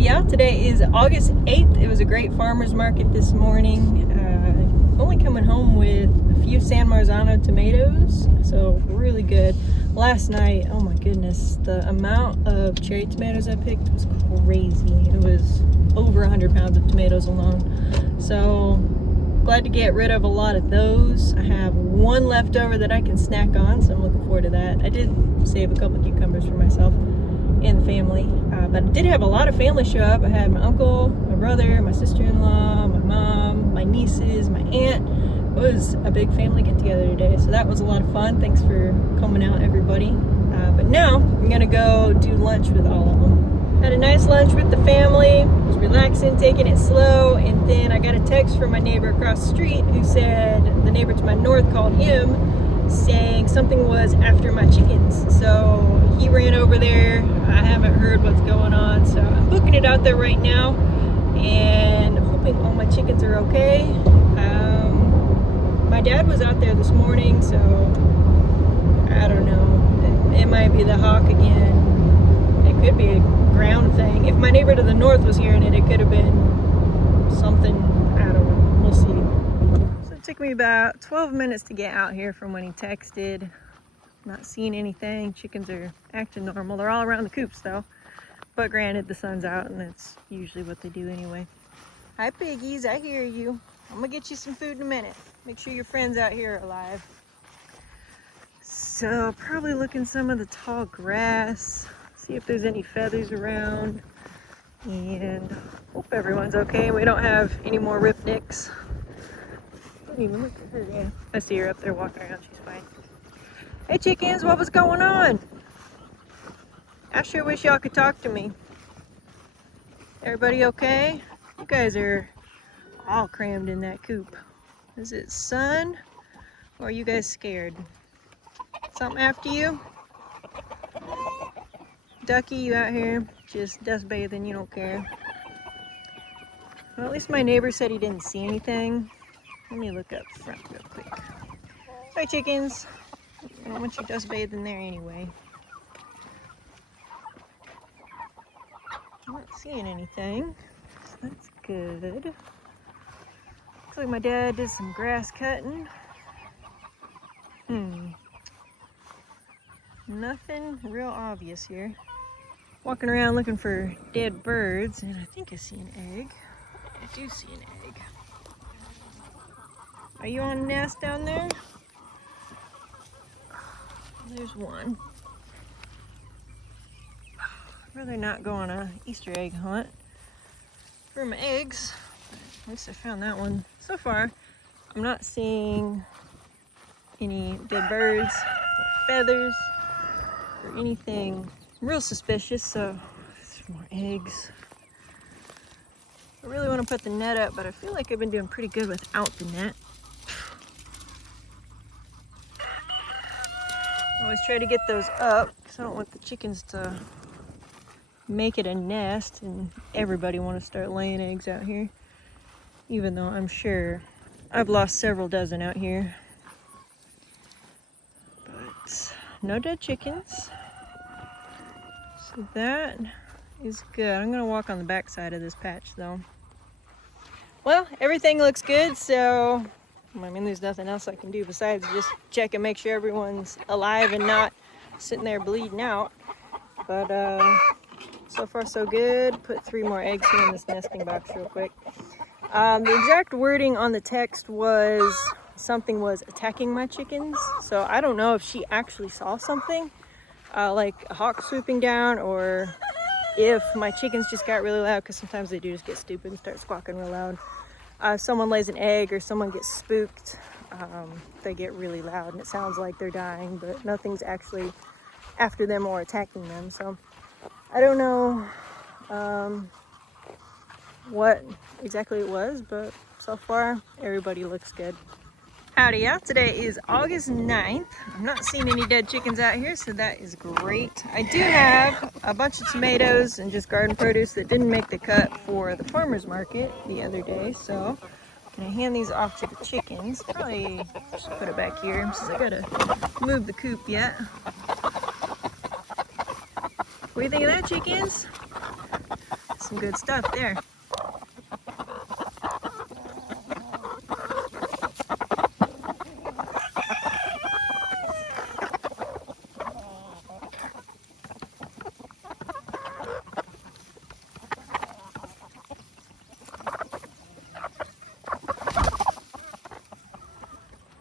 Howdy y'all. Today is August 8th. It was a great farmer's market this morning. Only coming home with a few San Marzano tomatoes, so really good. Last night, oh my goodness, the amount of cherry tomatoes I picked was crazy. It was over 100 pounds of tomatoes alone. So glad to get rid of a lot of those. I have one left over that I can snack on, so I'm looking forward to that. I did save a couple cucumbers for myself and the family, but I did have a lot of family show up. I had my uncle, my brother, my sister-in-law, my mom, my nieces, my aunt. It was a big family get-together today, so that was a lot of fun. Thanks for coming out, everybody. But now I'm gonna go do lunch with all of them. Had a nice lunch with the family, was relaxing, taking it slow, and then I got a text from my neighbor across the street who said the neighbor to my north called him saying something was after my chickens. So he ran over there. I haven't heard what's going on, so I'm booking it out there right now and hoping all my chickens are okay. My dad was out there this morning, so I don't know. It might be the hawk again. It could be a ground thing. If my neighbor to the north was hearing it, it could have been something. I don't know. We'll see. So it took me about 12 minutes to get out here from when he texted. Not seeing anything. Chickens are acting normal. They're all around the coops though. But granted, the sun's out and that's usually what they do anyway. Hi piggies, I hear you. I'm gonna get you some food in a minute. Make sure your friends out here are alive. So probably looking some of the tall grass. See if there's any feathers around. And hope everyone's okay. We don't have any more ripnicks. Don't even look at her. Yeah, I see her up there walking around. She's fine. Hey chickens, what was going on? I sure wish y'all could talk to me. Everybody okay? You guys are all crammed in that coop. Is it sun or are you guys scared? Something after you? Ducky, you out here just dust bathing, you don't care. Well, at least my neighbor said he didn't see anything. Let me look up front real quick. Hi chickens. I don't want you dust bathing there anyway. I'm not seeing anything, so that's good. Looks like my dad did some grass cutting. Nothing real obvious here. Walking around looking for dead birds, and I think I see an egg. I do see an egg. Are you on a nest down there? There's one. I'd rather not go on a Easter egg hunt for my eggs. At least I found that one. So far, I'm not seeing any dead birds or feathers or anything real suspicious, so there's more eggs. I really want to put the net up, but I feel like I've been doing pretty good without the net. I always try to get those up because I don't want the chickens to make it a nest and everybody want to start laying eggs out here. Even though I'm sure I've lost several dozen out here. But no dead chickens. So that is good. I'm gonna walk on the back side of this patch though. Well, everything looks good, so I mean, there's nothing else I can do besides just check and make sure everyone's alive and not sitting there bleeding out. But so far so good. Put 3 more eggs here in this nesting box real quick. The exact wording on the text was something was attacking my chickens. So I don't know if she actually saw something, like a hawk swooping down, or if my chickens just got really loud, because sometimes they do just get stupid and start squawking real loud. If someone lays an egg or someone gets spooked, they get really loud and it sounds like they're dying, but nothing's actually after them or attacking them. So I don't know what exactly it was, but so far everybody looks good. Howdy y'all, today is August 9th. I'm not seeing any dead chickens out here, so that is great. I do have a bunch of tomatoes and just garden produce that didn't make the cut for the farmer's market the other day, so I'm gonna hand these off to the chickens. Probably just put it back here since I gotta move the coop yet. What do you think of that, chickens? some good stuff there.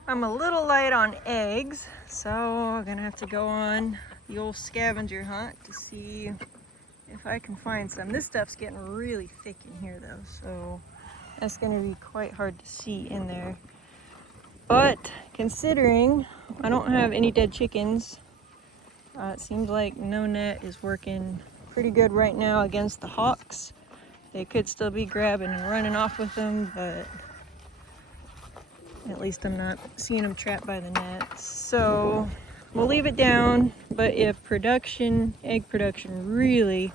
I'm a little light on eggs, so I'm gonna have to go on the old scavenger hunt to see if I can find some. This stuff's getting really thick in here though, so that's gonna be quite hard to see in there. But considering I don't have any dead chickens, it seems like no net is working pretty good right now against the hawks. They could still be grabbing and running off with them, but at least I'm not seeing them trapped by the nets. So we'll leave it down, but if egg production really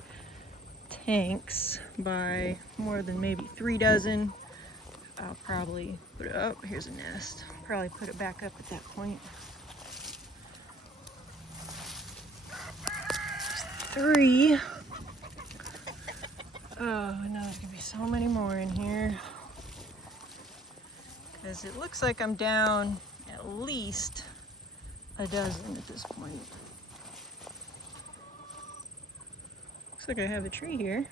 tanks by more than maybe 3 dozen, I'll probably put it up. Here's a nest. Probably put it back up at that point. 3. Oh, no, there's gonna be so many more in here. Because it looks like I'm down at least a dozen at this point. Looks like I have a tree here.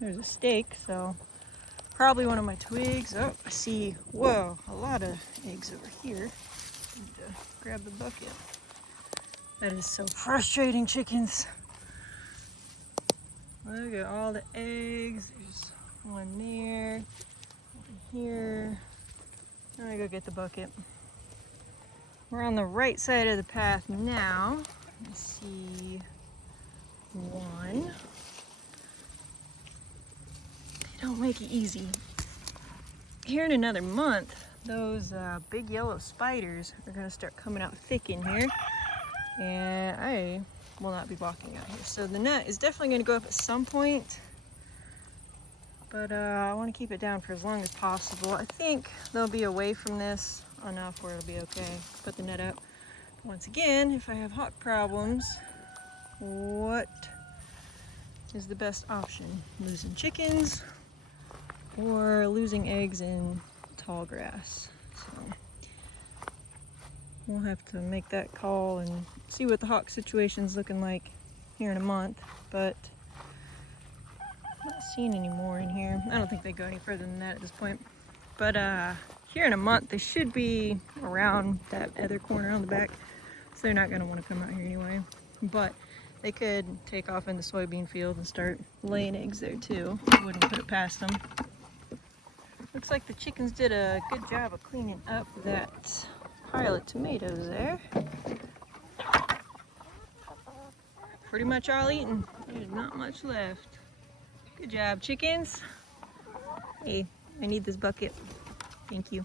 There's a stake, so probably one of my twigs. Oh, I see, whoa, a lot of eggs over here. Need to grab the bucket. That is so frustrating, chickens. Look at all the eggs. There's one there, over here. I'm gonna go get the bucket. We're on the right side of the path now. I see one. They don't make it easy. Here in another month, those big yellow spiders are gonna start coming out thick in here. And I will not be walking out here. So the net is definitely gonna go up at some point. But I want to keep it down for as long as possible. I think they'll be away from this enough where it'll be okay. Put the net up. Once again, if I have hawk problems, what is the best option? Losing chickens or losing eggs in tall grass? So we'll have to make that call and see what the hawk situation's looking like here in a month. But not seeing any more in here. I don't think they go any further than that at this point. But here in a month, they should be around that other corner on the back. So they're not gonna wanna come out here anyway. But they could take off in the soybean field and start laying eggs there too. I wouldn't put it past them. Looks like the chickens did a good job of cleaning up that pile of tomatoes there. Pretty much all eaten. There's not much left. Good job, chickens. Hey, I need this bucket. Thank you.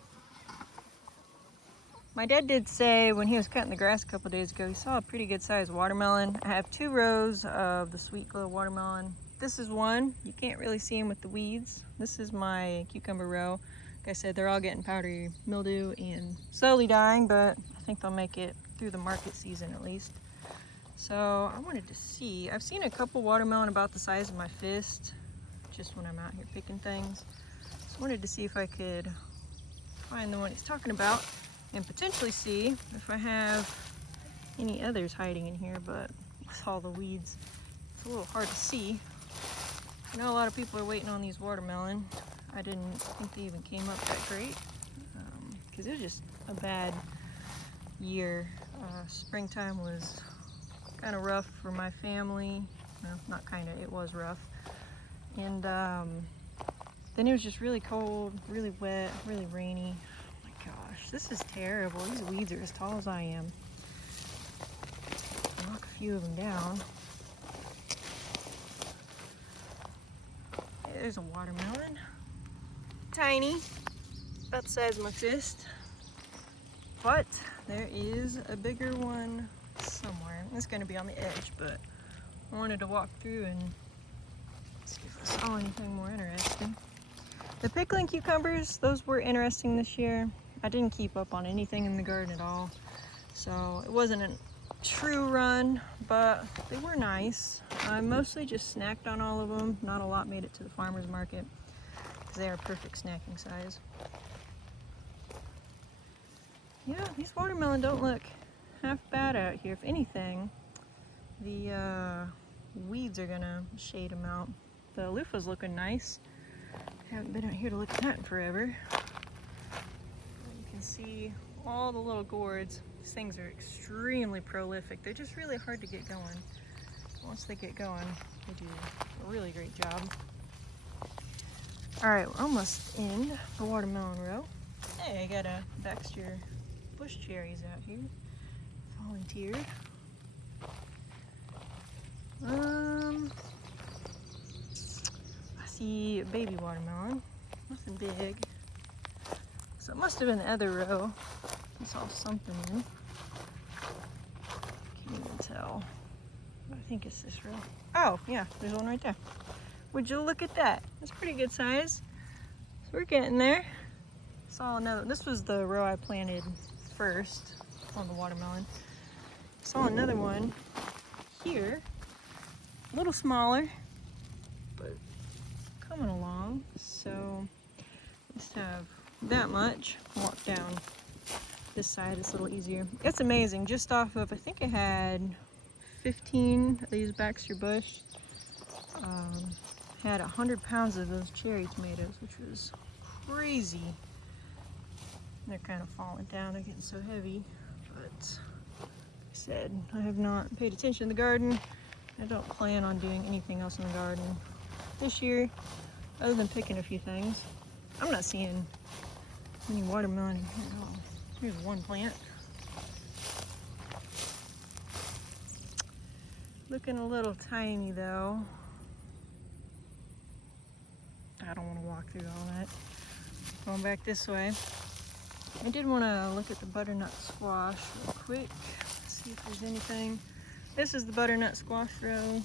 My dad did say when he was cutting the grass a couple days ago, he saw a pretty good sized watermelon. I have 2 rows of the Sweet Glow watermelon. This is one. You can't really see them with the weeds. This is my cucumber row. Like I said, they're all getting powdery mildew and slowly dying, but I think they'll make it through the market season at least. So I wanted to see, I've seen a couple watermelon about the size of my fist, just when I'm out here picking things. So I wanted to see if I could find the one he's talking about and potentially see if I have any others hiding in here, but with all the weeds, it's a little hard to see. I know a lot of people are waiting on these watermelon. I didn't think they even came up that great because it was just a bad year. Springtime was kind of rough for my family. Well, not kind of, it was rough. And then it was just really cold, really wet, really rainy. Oh my gosh, this is terrible. These weeds are as tall as I am. I'll knock a few of them down. There's a watermelon. Tiny, about the size of my fist. But there is a bigger one somewhere. It's going to be on the edge, but I wanted to walk through and see if I saw anything more interesting. The pickling cucumbers, those were interesting this year. I didn't keep up on anything in the garden at all, so it wasn't a true run, but they were nice. I mostly just snacked on all of them. Not a lot made it to the farmer's market because they are perfect snacking size. Yeah, these watermelon don't look half bad out here. If anything, the weeds are gonna shade them out. The loofah's looking nice. Haven't been out here to look at that in forever. You can see all the little gourds. These things are extremely prolific. They're just really hard to get going. Once they get going, they do a really great job. All right, we're almost in the watermelon row. Hey, I got a Baxter bush cherries out here. Volunteered. I see a baby watermelon. Nothing big. So it must have been the other row. I saw something in. Can't even tell. I think it's this row. Oh, yeah, there's one right there. Would you look at that? That's pretty good size. So we're getting there. Saw another. This was the row I planted first on the watermelon. Saw another one here. A little smaller, but coming along. So just have that much. Walk down this side, it's a little easier. It's amazing. Just off of, I think I had 15 of these Baxter Bush. Had 100 pounds of those cherry tomatoes, which was crazy. They're kind of falling down, they're getting so heavy. But like I said, I have not paid attention to the garden. I don't plan on doing anything else in the garden this year, other than picking a few things. I'm not seeing any watermelon in here at all. Here's one plant. Looking a little tiny though. I don't want to walk through all that. Going back this way. I did want to look at the butternut squash real quick, see if there's anything. This is the butternut squash row.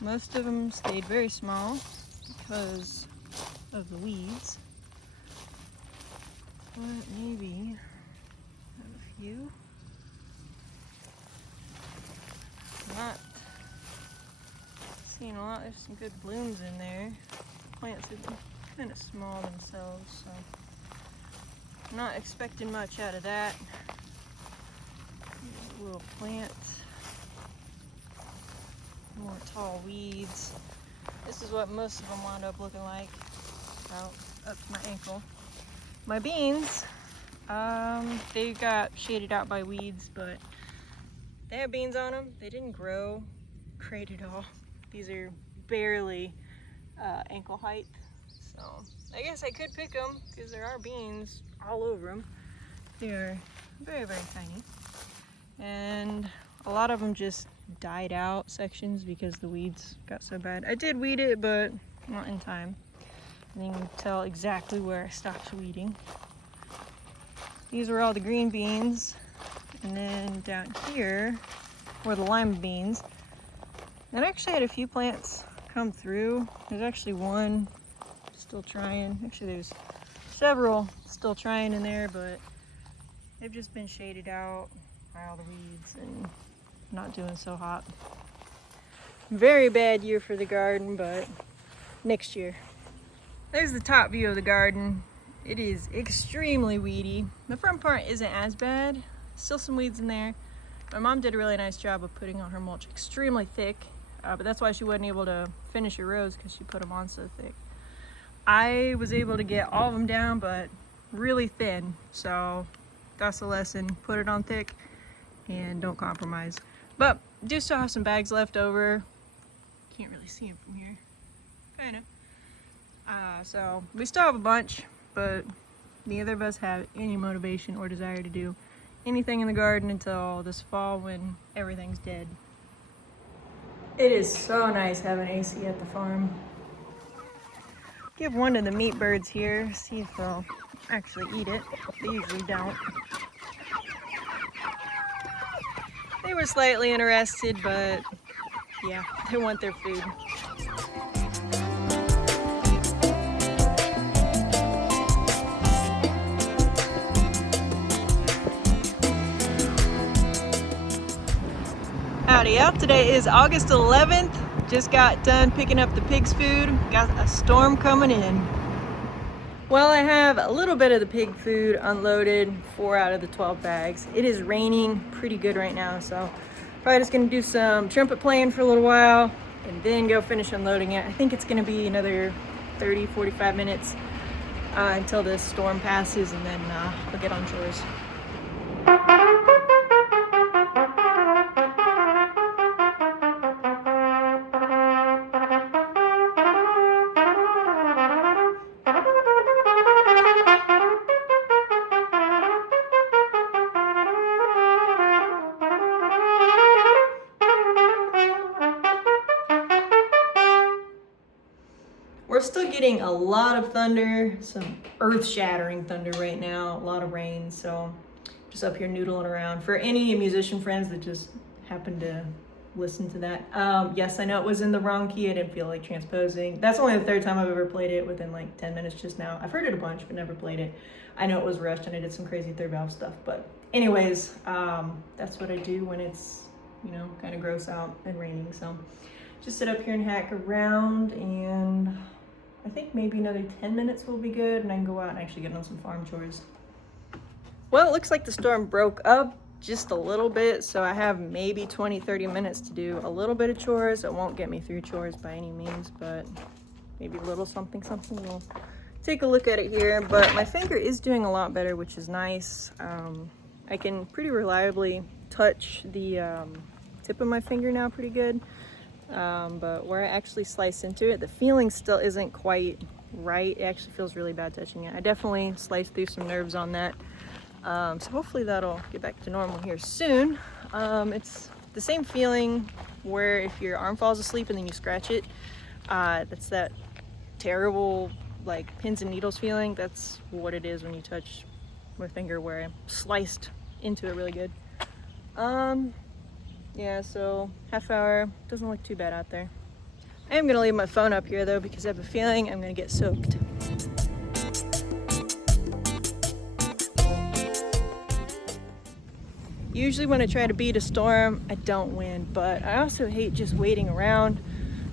Most of them stayed very small because of the weeds. But maybe have a few. Not seeing a lot. There's some good blooms in there. Plants are kind of small themselves, so I'm not expecting much out of that. Here's a little plant. More tall weeds. This is what most of them wound up looking like, about up to my ankle. My beans, they got shaded out by weeds, but they have beans on them. They didn't grow great at all. These are barely ankle height, so I guess I could pick them because there are beans all over them. They're very, very tiny, and a lot of them just died out sections because the weeds got so bad. I did weed it, but not in time. And you can tell exactly where I stopped weeding. These were all the green beans, and then down here were the lima beans. And I actually had a few plants come through. There's actually one still trying. Actually, there's several still trying in there, but they've just been shaded out by all the weeds and not doing so hot. Very bad year for the garden, but next year. There's the top view of the garden. It is extremely weedy. The front part isn't as bad. Still some weeds in there. My mom did a really nice job of putting on her mulch extremely thick, but that's why she wasn't able to finish her rows, because she put them on so thick. I was able to get all of them down, but really thin. So that's a lesson. Put it on thick and don't compromise. But do still have some bags left over. Can't really see them from here. Kind of. So we still have a bunch, but neither of us have any motivation or desire to do anything in the garden until this fall when everything's dead. It is so nice having AC at the farm. Give one to the meat birds here, see if they'll actually eat it. They usually don't. They were slightly interested, but yeah, they want their food. Howdy y'all, today is August 11th. Just got done picking up the pig's food. Got a storm coming in. Well, I have a little bit of the pig food unloaded, 4 out of the 12 bags. It is raining pretty good right now, so probably just gonna do some trumpet playing for a little while and then go finish unloading it. I think it's gonna be another 30-45 minutes until this storm passes, and then I'll get on chores. We're still getting a lot of thunder, some earth-shattering thunder right now, a lot of rain, so just up here noodling around. For any musician friends that just happen to listen to that, yes, I know it was in the wrong key. I didn't feel like transposing. That's only the third time I've ever played it within like 10 minutes just now. I've heard it a bunch, but never played it. I know it was rushed and I did some crazy third valve stuff, but anyways, that's what I do when it's, you know, kind of gross out and raining. So just sit up here and hack around, and I think maybe another 10 minutes will be good, and I can go out and actually get on some farm chores. Well, it looks like the storm broke up just a little bit, so I have maybe 20-30 minutes to do a little bit of chores. It won't get me through chores by any means, but maybe a little something. We'll take a look at it here, but my finger is doing a lot better, which is nice. I can pretty reliably touch the tip of my finger now pretty good. But where I actually slice into it, the feeling still isn't quite right. It actually feels really bad touching it. I definitely sliced through some nerves on that. So hopefully that'll get back to normal here soon. It's the same feeling where if your arm falls asleep and then you scratch it, that's that terrible like pins and needles feeling. That's what it is when you touch my finger where I sliced into it really good. Yeah, so half hour, doesn't look too bad out there. I am gonna leave my phone up here though, because I have a feeling I'm gonna get soaked. Usually when I try to beat a storm, I don't win, but I also hate just waiting around.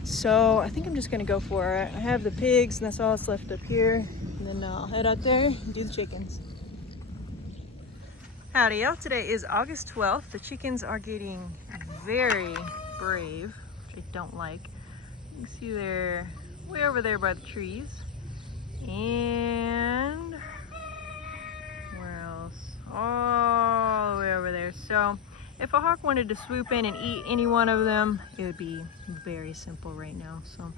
So I think I'm just gonna go for it. I have the pigs and that's all that's left up here. And then I'll head out there and do the chickens. Howdy y'all, today is August 12th. The chickens are getting very brave, which I don't like. You can see they're way over there by the trees. And where else? All the way over there. So if a hawk wanted to swoop in and eat any one of them, it would be very simple right now. So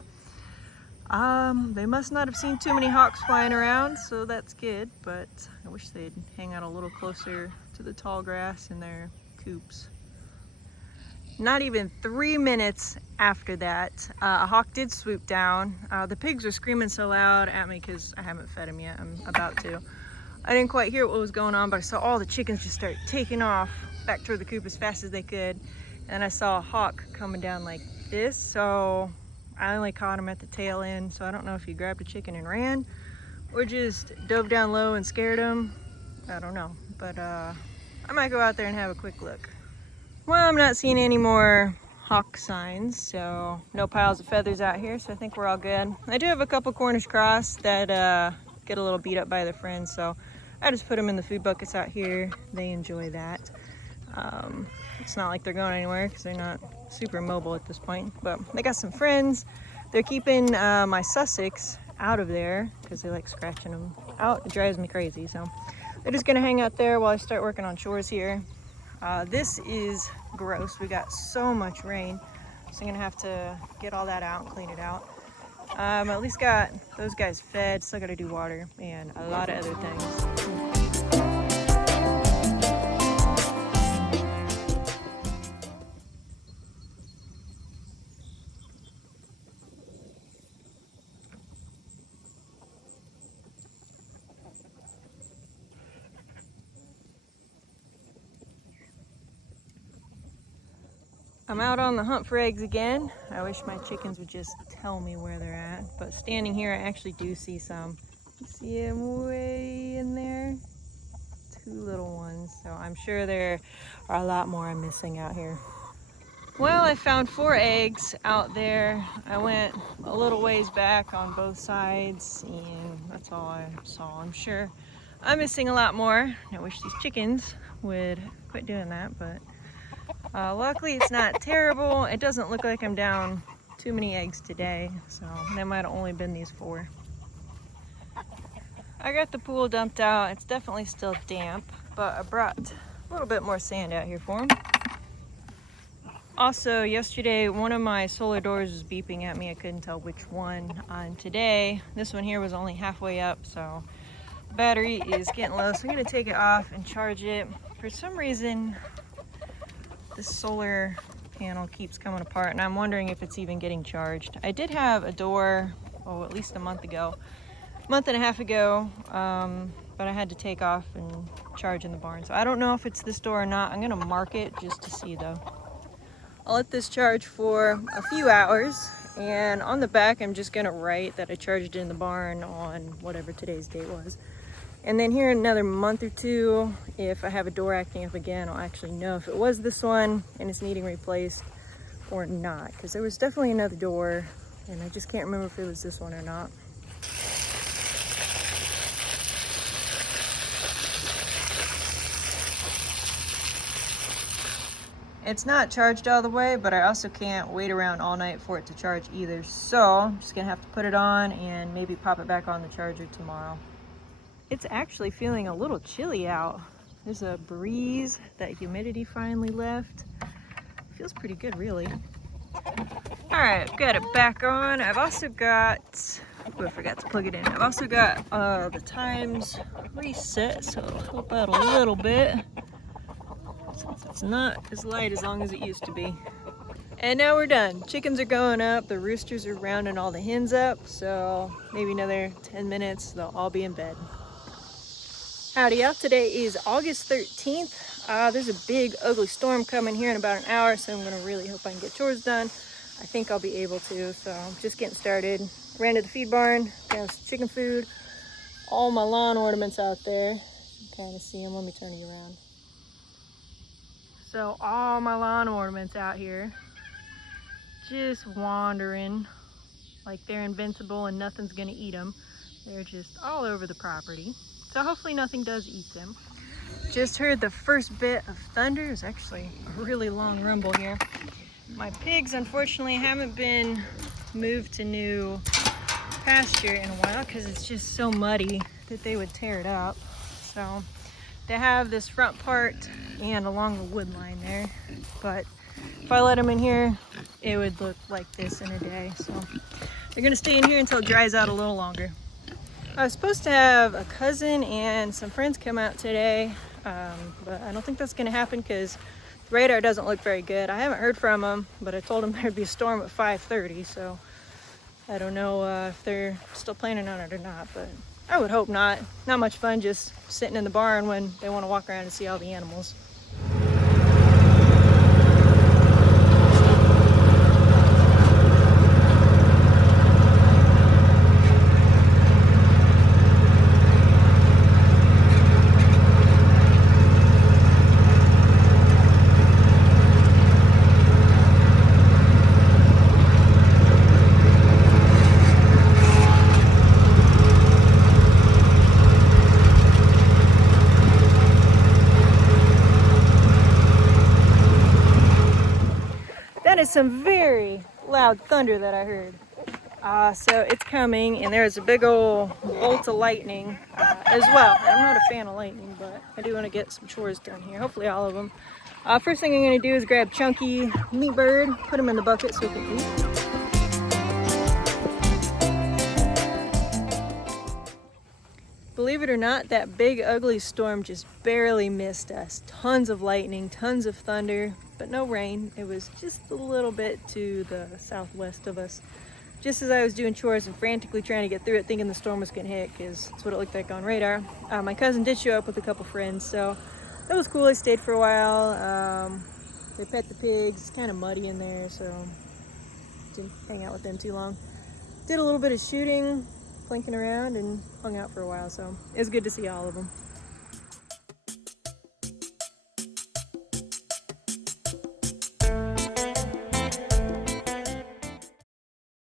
they must not have seen too many hawks flying around, so that's good, but I wish they'd hang out a little closer to the tall grass in their coops. Not even 3 minutes after that, a hawk did swoop down. The pigs were screaming so loud at me because I haven't fed them yet. I'm about to. I didn't quite hear what was going on, but I saw all the chickens just start taking off back toward the coop as fast as they could. And I saw a hawk coming down like this, so I only caught him at the tail end. So I don't know if he grabbed a chicken and ran or just dove down low and scared him. I don't know, but I might go out there and have a quick look. Well, I'm not seeing any more hawk signs, so no piles of feathers out here, so I think we're all good. I do have a couple Cornish cross that get a little beat up by their friends, so I just put them in the food buckets out here. They enjoy that. It's not like they're going anywhere because they're not super mobile at this point, but they got some friends. They're keeping my Sussex out of there because they like scratching them out. It drives me crazy, so they're just gonna hang out there while I start working on chores here. This is gross. We got so much rain, so I'm gonna have to get all that out and clean it out. At least got those guys fed. Still gotta do water and a lot of other things. I'm out on the hunt for eggs again. I wish my chickens would just tell me where they're at, but standing here I actually do see some. You see them way in there? 2 little ones, so I'm sure there are a lot more I'm missing out here. Well, I found 4 eggs out there. I went a little ways back on both sides and that's all I saw. I'm sure I'm missing a lot more. I wish these chickens would quit doing that, but luckily it's not terrible. It doesn't look like I'm down too many eggs today, so there might have only been these 4. I got the pool dumped out. It's definitely still damp, but I brought a little bit more sand out here for them. Also, yesterday, one of my solar doors was beeping at me. I couldn't tell which one. And today, this one here was only halfway up, so the battery is getting low. So I'm gonna take it off and charge it. For some reason, this solar panel keeps coming apart, and I'm wondering if it's even getting charged. I did have a door, at least a month and a half ago, but I had to take off and charge in the barn. So I don't know if it's this door or not. I'm gonna mark it just to see though. I'll let this charge for a few hours, and on the back I'm just gonna write that I charged it in the barn on whatever today's date was. And then here in another month or 2, if I have a door acting up again, I'll actually know if it was this one and it's needing replaced or not, because there was definitely another door and I just can't remember if it was this one or not. It's not charged all the way, but I also can't wait around all night for it to charge either. So I'm just gonna have to put it on and maybe pop it back on the charger tomorrow. It's actually feeling a little chilly out. There's a breeze, that humidity finally left. Feels pretty good, really. All right, I've got it back on. I've also got, I forgot to plug it in. I've also got the times reset, so it'll help out a little bit. Since it's not as light as long as it used to be. And now we're done. Chickens are going up, the roosters are rounding all the hens up, so maybe another 10 minutes, they'll all be in bed. Howdy y'all, today is August 13th. There's a big ugly storm coming here in about an hour, so I'm gonna really hope I can get chores done. I think I'll be able to, so I'm just getting started. Ran to the feed barn, got some chicken food, all my lawn ornaments out there. You can kind of see them, let me turn you around. So all my lawn ornaments out here, just wandering like they're invincible and nothing's gonna eat them. They're just all over the property. So hopefully nothing does eat them. Just heard the first bit of thunder. It's actually a really long rumble here. My pigs unfortunately haven't been moved to new pasture in a while because it's just so muddy that they would tear it up. So they have this front part and along the wood line there, but if I let them in here, it would look like this in a day. So they're gonna stay in here until it dries out a little longer. I was supposed to have a cousin and some friends come out today, but I don't think that's gonna happen because the radar doesn't look very good. I haven't heard from them, but I told them there'd be a storm at 5:30, so I don't know if they're still planning on it or not, but I would hope not. Not much fun just sitting in the barn when they want to walk around and see all the animals. That is some very loud thunder that I heard. So it's coming, and there's a big old bolt of lightning as well. I'm not a fan of lightning, but I do want to get some chores done here. Hopefully all of them. First thing I'm going to do is grab Chunky Meat Bird, put him in the bucket so he can eat. Believe it or not, that big ugly storm just barely missed us. Tons of lightning, tons of thunder, but no rain. It was just a little bit to the southwest of us. Just as I was doing chores and frantically trying to get through it, thinking the storm was gonna hit, because that's what it looked like on radar. My cousin did show up with a couple friends, so that was cool. I stayed for a while. They pet the pigs. It's kind of muddy in there, so didn't hang out with them too long. Did a little bit of shooting, plinking around, and hung out for a while, so it was good to see all of them.